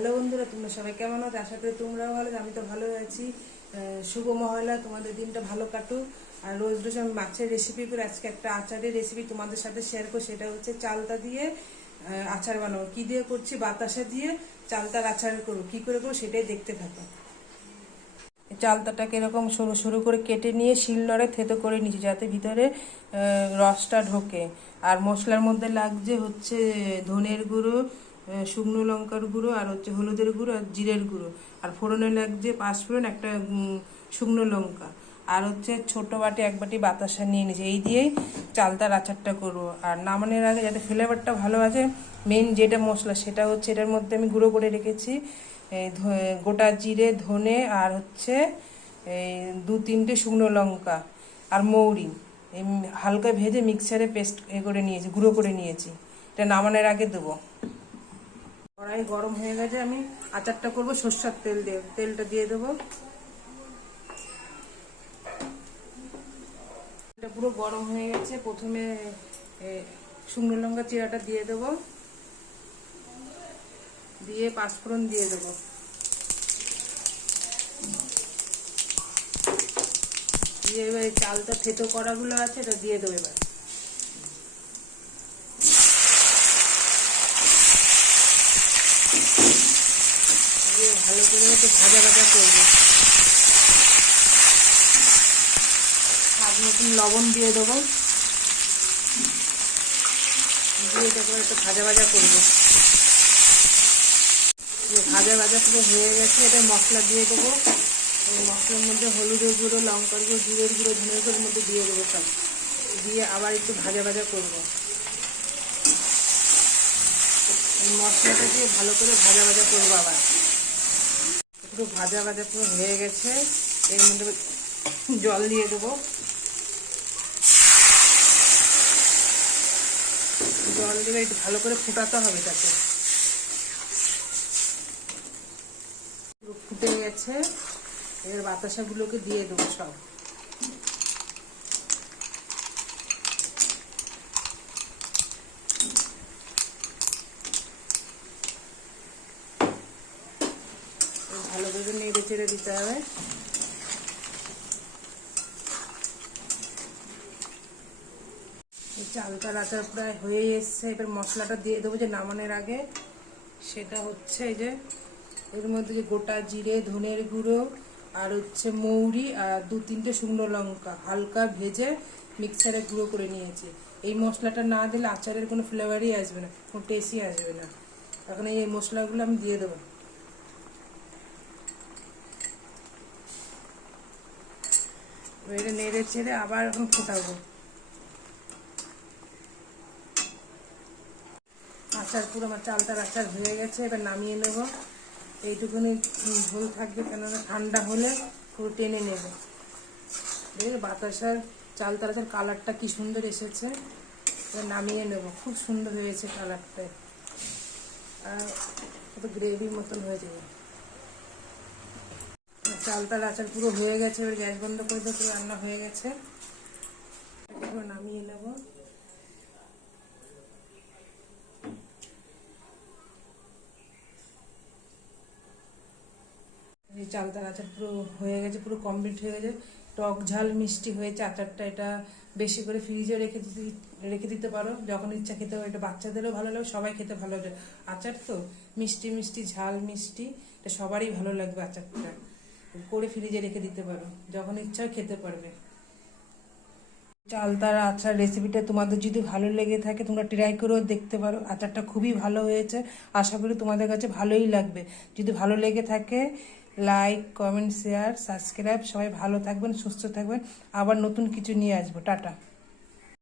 Hello বন্ধুরা, তোমরা সবাই কেমন আছো? আশা করি তোমরাও ভালো আমি তো ভালো আছি। শুভ মহলা তোমাদের দিনটা ভালো কাটুক। আর রোজ রোজ আমি মাছের রেসিপি করে আজকে একটা আচারের রেসিপি তোমাদের সাথে শেয়ার করব, সেটা হচ্ছে চালতা দিয়ে আচার বানাবো। কি দিয়ে করছি? বাতাসা দিয়ে চালতার আচার করব। কি করে করব সেটাই দেখতে থাকো। চালতাটাকে এরকম সরু সরু করে কেটে নিয়ে শিলনোড়ে থেতো করে নিয়েছি যাতে ভিতরে রসটা ঢোকে। আর মশলার মধ্যে লাগছে হচ্ছে ধনের গুঁড়ো শুকনো লঙ্কার গুঁড়ো আর হচ্ছে হলুদের গুঁড়ো আর জিরের গুঁড়ো। আর ফোড়নে লাগছে পাঁচফোড়ন একটা শুকনো লঙ্কা। আর হচ্ছে ছোট বাটি, এক বাটি বাতাসা নিয়ে নিয়েছি। এই দিয়েই চালতার আচারটা করব। আর নামানোর আগে যাতে ফ্লেভারটা ভালো আছে মেন যেটা মশলা সেটা হচ্ছে এটার মধ্যে আমি গুঁড়ো করে রেখেছি। গোটা জিরে, ধনে আর হচ্ছে এই দু তিনটে শুকনো লঙ্কা আর মৌরি। হালকা ভেজে মিক্সারে পেস্ট এ করে নিয়েছি, গুঁড়ো করে নিয়েছি। এটা নামানোর আগে দেবো। কড়াই গরম হয়ে গেছে, আমি আচারটা করব, সর্ষার তেল দিয়ে, তেলটা দিয়ে দেবো। এটা পুরো গরম হয়ে গেছে, প্রথমে শুকনো লঙ্কা চিরাটা দিয়ে দেবো। দিয়ে পাঁচফোড়ন দিয়ে দেবো। দিয়ে এবার চালটা থেতো করাগুলো আছে, এটা দিয়ে দেবো এবার দিয়ে ভালো করে একটু ভাজা ভাজা করব। স্বাদ মতন লবণ দিয়ে দেবো। দিয়ে তারপর একটু ভাজা ভাজা করব। ভাজা ভাজা পুরো হয়ে গেছে, এটা মশলা দিয়ে দেবো। এই মশলার মধ্যে হলুদের গুঁড়ো, লঙ্কার গুঁড়ো, জিরের গুঁড়ো ধনের গুঁড়োর মধ্যে দিয়ে দেবো সব। দিয়ে আবার একটু ভাজা ভাজা করব। মশলাটা দিয়ে ভালো করে ভাজা ভাজা করব আবার। পুরো ভাজা ভাজা পুরো হয়ে গেছে। এর মধ্যে জল দিয়ে দেবো। জল একটু ভালো করে ফুটাতে হবে তাকে। ফুটে গেছে। এবার বাতাসাগুলোকে দিয়ে দেবো সব ভালো চেড়ে দিতে হবে এই চালটার আচার প্রায় হয়ে এসছে এবার মশলাটা দিয়ে দেবো যে নামানোর আগে সেটা হচ্ছে এই যে এর মধ্যে যে গোটা জিরে ধনের গুঁড়ো আর হচ্ছে মৌরি আর দু তিনটে শুকনো লঙ্কা হালকা ভেজে মিক্সারে গুঁড়ো করে নিয়েছি এই মশলাটা না দিলে আচারের কোনো ফ্লেভারই আসবে না কোনো টেস্টই আসবে না এখন এই মশলাগুলো আমি দিয়ে দেবো এটা নেড়ে চেড়ে আবার এখন ফোটাবো। আচার, পুরো আমার চালটার আচার হয়ে গেছে, এবার নামিয়ে নেব। এইটুকুনি ঝোল থাকবে, কেননা ঠান্ডা হলে পুরো টেনে নেব। দেখবে বাতাসার চালতার আচার কালারটা কি সুন্দর এসেছে। এবার নামিয়ে নেব, খুব সুন্দর হয়েছে কালারটা। আর গ্রেভির মতন হয়ে যাবে। চালতার আচার পুরো হয়ে গেছে, এবার গ্যাস বন্ধ করে দিয়ে পুরো রান্না হয়ে গেছে। নামিয়ে নেব। চালতার আচার পুরো হয়ে গেছে, পুরো কমপ্লিট হয়ে গেছে। টক ঝাল মিষ্টি হয়েছে, আচারটা এটা বেশি করে ফ্রিজে রেখে দিতে রেখে দিতে পারো। যখন ইচ্ছা খেতে হবে, এটা বাচ্চাদেরও ভালো লাগবে সবাই খেতে ভালো লাগবে আচার তো, মিষ্টি মিষ্টি, ঝাল মিষ্টি, এটা সবারই ভালো লাগবে আচারটা। করে ফ্রিজে রেখে দিতে পারো, যখন ইচ্ছা খেতে পারবে। চালতার আচার রেসিপিটা তোমাদের যদি ভালো লেগে থাকে, তোমরা ট্রাই করেও দেখতে পারো। আচারটা খুবই ভালো হয়েছে, আশা করি তোমাদের কাছে ভালোই লাগবে। যদি ভালো লেগে থাকে লাইক কমেন্ট শেয়ার সাবস্ক্রাইব সবাই ভালো থাকবেন, সুস্থ থাকবেন। আবার নতুন কিছু নিয়ে আসব। টাটা।